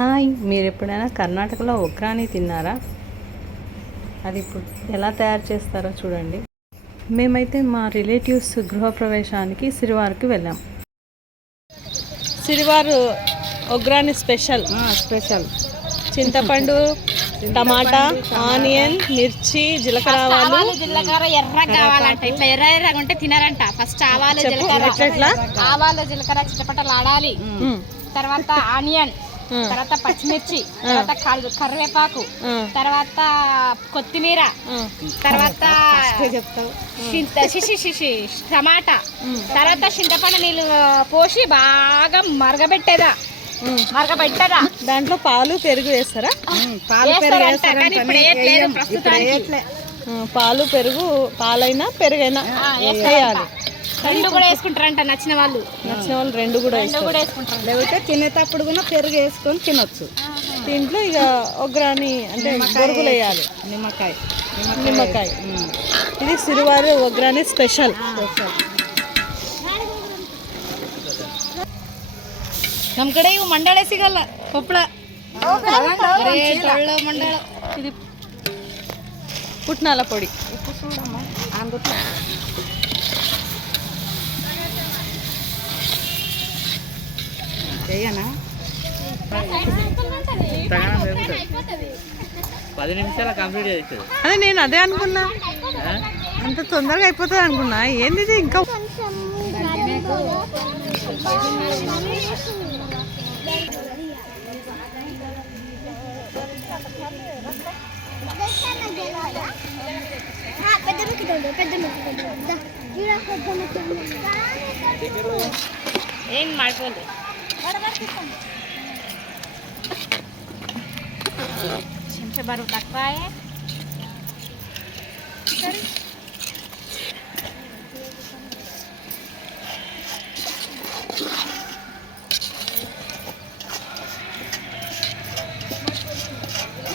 Hi మీరు ఎప్పుడైనా కర్ణాటకలో ఉగ్రాని తిన్నారా? అది ఇప్పుడు ఎలా తయారు చేస్తారో చూడండి. మేమైతే మా రిలేటివ్స్ గృహప్రవేశానికి సిరివారికి వెళ్ళాం. సిరివారు ఉగ్రాని స్పెషల్. స్పెషల్. చింతపండు టమాటా ఆనియన్ మిర్చి జీలకర్ర ఆవాలు జీలకర్ర ఎర్రగా కావాలంట. ఇట్లా ఎర్ర ఎర్రగా ఉంటే తినరంట. ఫస్ట్ ఆవాలు జీలకర్ర? ఆవాలు జీలకర్ర ఆడాలి. తర్వాత ఆనియన్. తర్వాత పచ్చిమిర్చి తర్వాత కల్- కరివేపాకు. తర్వాత కొత్తిమీర. తర్వాత చెప్తావు. చింత- శిశి శిశి టమాటా తర్వాత చింతపండు నీళ్ళు పోసి బాగా మరగబెట్టేదా? మ్మ్. మరగబెట్టదా? దాంట్లో పాలు పెరుగు వేస్తారా? పాలు పెరుగు పాలు పెరుగు పాలైనా పెరుగైనా వేయాలి. రెండు కూడా వేసుకుంటారంట నచ్చిన వాళ్ళు నచ్చిన వాళ్ళు రెండు కూడా రెండు వేస్తారు కూడా వేసుకుంటారు లేకపోతే తినేటప్పుడు కూడా పెరుగు వేసుకొని తినొచ్చు దీంట్లో ఇక ఒగ్రాని అంటే బొరుగులు వేయాలి నిమ్మకాయ నిమ్మకాయ ఇది సిరివారి ఒగ్రాని స్పెషల్ ನಮ್ಮ ಕಡೆ ಇವು ಮಂಡಳೆ ಸಿಗಲ್ಲ ಕೊಪ್ಪಳ ಬರೇ ಟೊಳ್ಳು ಮಂಡಳ ఇది పుట్నాల పొడి పది నిమిషాలు కంప్లీట్ చేస్తుంది అదే నేను అదే అనుకున్నా అంత తొందరగా అయిపోతుంది అనుకున్నా ఏంది ఇంకా ఏం మాడిపోలేదు చెంచా బరువు తక్కువ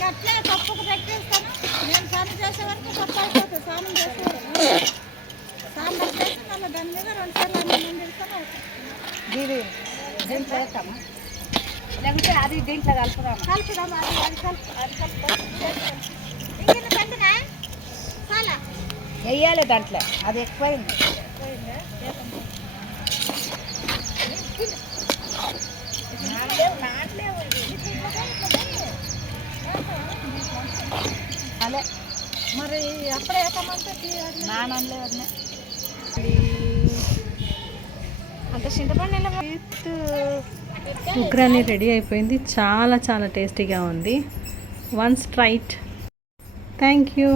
అట్లే పప్పుకు పెట్టేస్తాను నేను స్నానం చేసే వరకు పప్పు అయిపోతుంది స్నానం చేసే వరకు మళ్ళీ దాని మీద రెండు సార్లు అన్నం వండుకొని దీంట్లో వేస్తామా? లేకుంటే అది దీంట్లో కలుపుదామా? కలుపుదాం అది అది కలుపు అది కలుపు. వెయ్యాలి దాంట్లో. అది ఎక్కువైంది. అదే మరి అప్పుడే వేసామంటే నానలే ఎలా ఉగ్రాని రెడీ అయిపోయింది. చాలా చాలా టేస్టీగా ఉంది. Once trait thank you